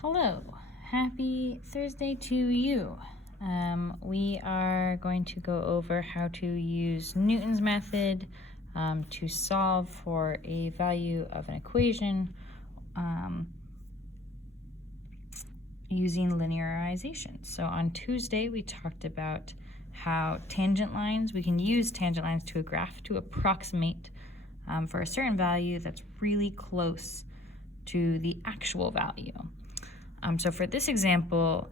Hello, happy Thursday to you. We are going to go over how to use Newton's method to solve for a value of an equation using linearization. So on Tuesday, we talked about how tangent lines, we can use tangent lines to a graph to approximate for a certain value that's really close to the actual value. So for this example,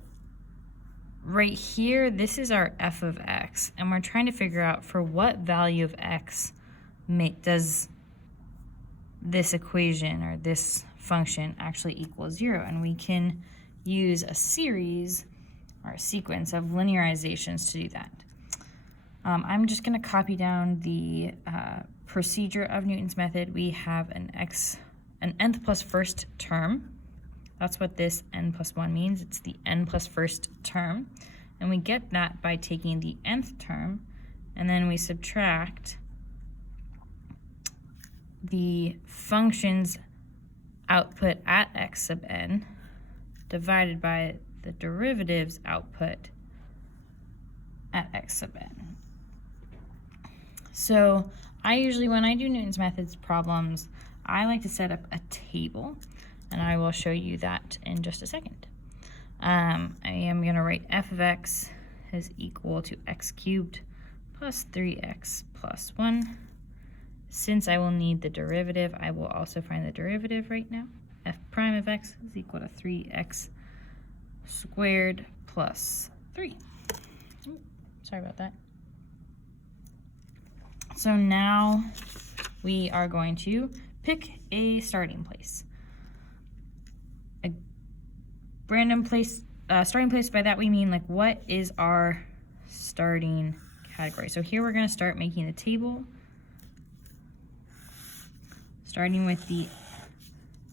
right here, this is our f of x, and we're trying to figure out for what value of x does this equation or this function actually equal 0. And we can use a series or a sequence of linearizations to do that. I'm just going to copy down the procedure of Newton's method. We have an nth plus first term. That's what this n plus 1 means. It's the n plus first term. And we get that by taking the nth term, and then we subtract the function's output at x sub n divided by the derivative's output at x sub n. So I usually, when I do Newton's methods problems, I like to set up a table. And I will show you that in just a second. I am going to write f of x is equal to x cubed plus 3x plus 1. Since I will need the derivative, I will also find the derivative right now. F prime of x is equal to 3x squared plus 3. Ooh, sorry about that. So now we are going to pick a starting place. Random place, starting place, by that we mean like what is our starting category. So here we're going to start making the table, starting with the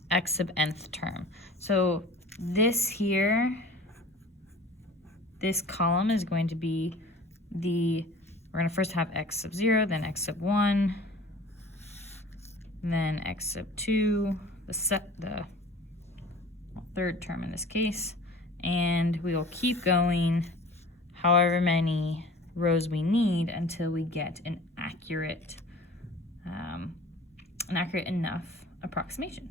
x sub nth term. So this here, this column is going to be we're going to first have x sub 0, then x sub 1, then x sub 2, the third term in this case, and we will keep going however many rows we need until we get an accurate enough approximation.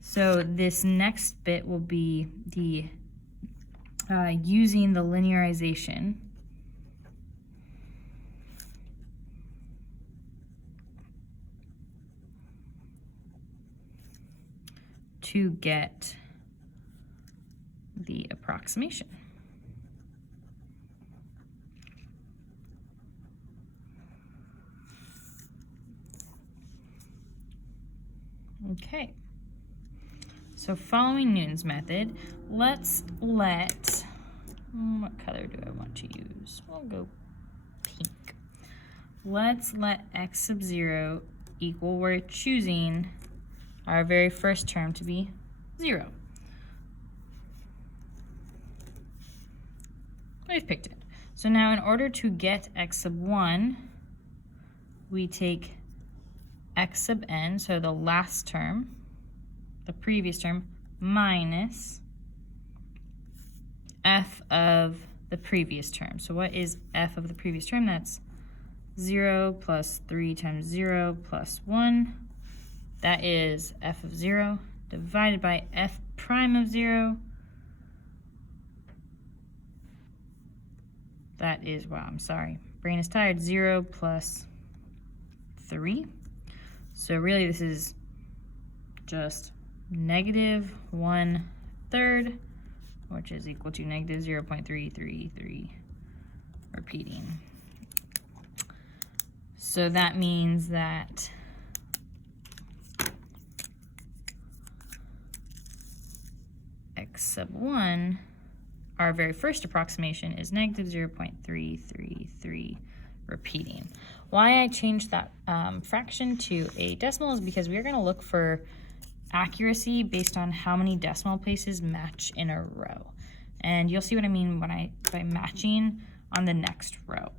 So this next bit will be the using the linearization to get the approximation. Okay, so following Newton's method, let's let, what color do I want to use? We'll go pink. Let's let x sub 0 equal, we're choosing our very first term to be 0. We've picked it. So now in order to get x sub 1, we take x sub n, so the last term, the previous term, minus f of the previous term. So what is f of the previous term? That's 0 plus 3 times 0 plus 1. That is f of 0 divided by f prime of 0. That is, wow, I'm sorry, brain is tired, 0 plus 3. So really this is just negative 1/3, which is equal to negative 0.333, repeating. So that means that x sub 1, our very first approximation, is negative 0.333, repeating. Why I changed that fraction to a decimal is because we're going to look for accuracy based on how many decimal places match in a row. And you'll see what I mean by matching on the next row.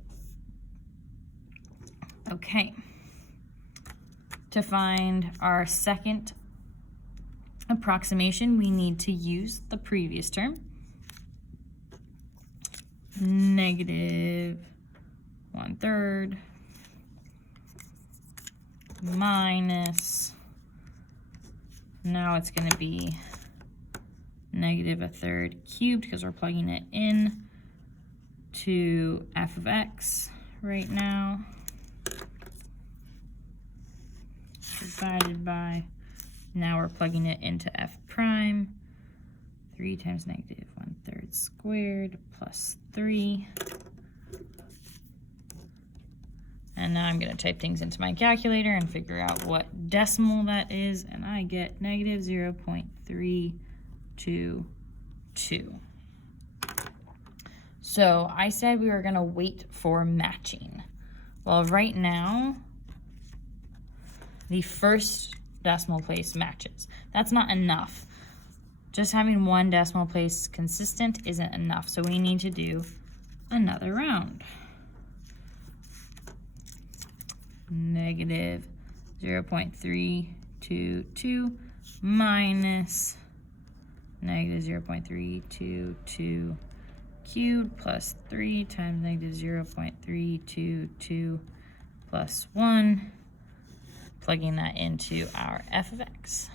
Okay. To find our second approximation, we need to use the previous term. Negative 1/3 minus, now it's going to be negative 1/3 cubed because we're plugging it in to f of x right now, divided by, now we're plugging it into f prime, 3 times negative 1/3 squared plus 3. And now I'm going to type things into my calculator and figure out what decimal that is, and I get negative 0.322. So I said we were going to wait for matching. Well, right now, the first decimal place matches. That's not enough. Just having one decimal place consistent isn't enough, so we need to do another round. Negative 0.322 minus negative 0.322 cubed plus 3 times negative 0.322 plus 1, plugging that into our f of x.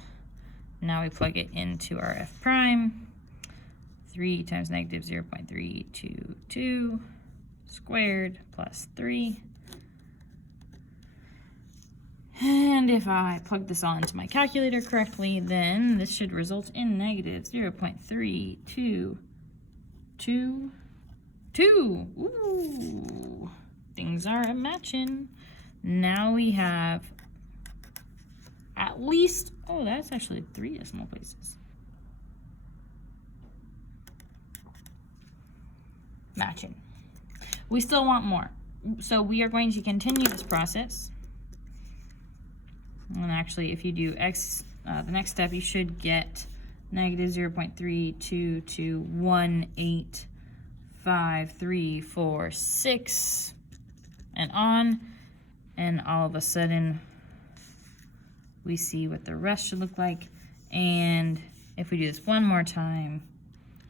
Now we plug it into our f prime, 3 times negative 0.322 squared plus 3. And if I plug this all into my calculator correctly, then this should result in negative 0.3222. Ooh, things are matching. Now we have at least, oh, that's actually 3 decimal places. Matching. We still want more. So we are going to continue this process. And actually, if you do x, the next step, you should get negative 0.322185346 and on. And all of a sudden, we see what the rest should look like. And if we do this one more time,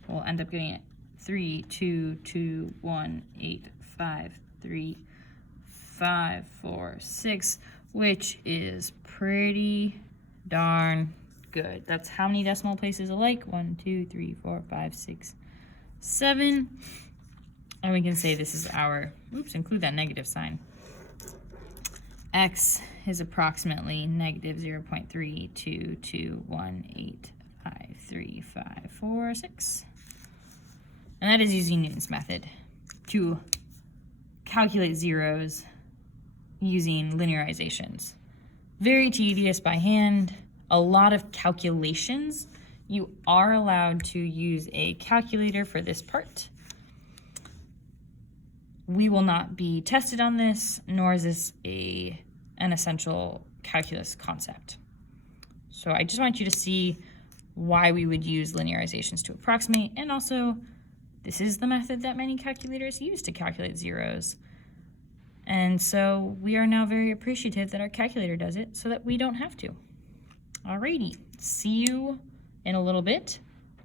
we'll end up getting it 32218534546, which is pretty darn good. That's how many decimal places alike? 1, 2, 3, 4, 5, 6, 7. And we can say this is our, oops, include that negative sign. X is approximately negative 0.32218534546. And that is using Newton's method to calculate zeros using linearizations. Very tedious by hand, a lot of calculations. You are allowed to use a calculator for this part. We will not be tested on this, nor is this an essential calculus concept. So I just want you to see why we would use linearizations to approximate, and also this is the method that many calculators use to calculate zeros. And so we are now very appreciative that our calculator does it so that we don't have to. Alrighty, see you in a little bit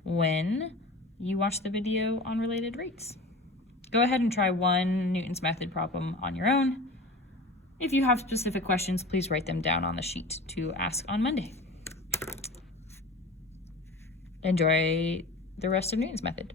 when you watch the video on related rates. Go ahead and try one Newton's method problem on your own. If you have specific questions, please write them down on the sheet to ask on Monday. Enjoy the rest of Newton's method.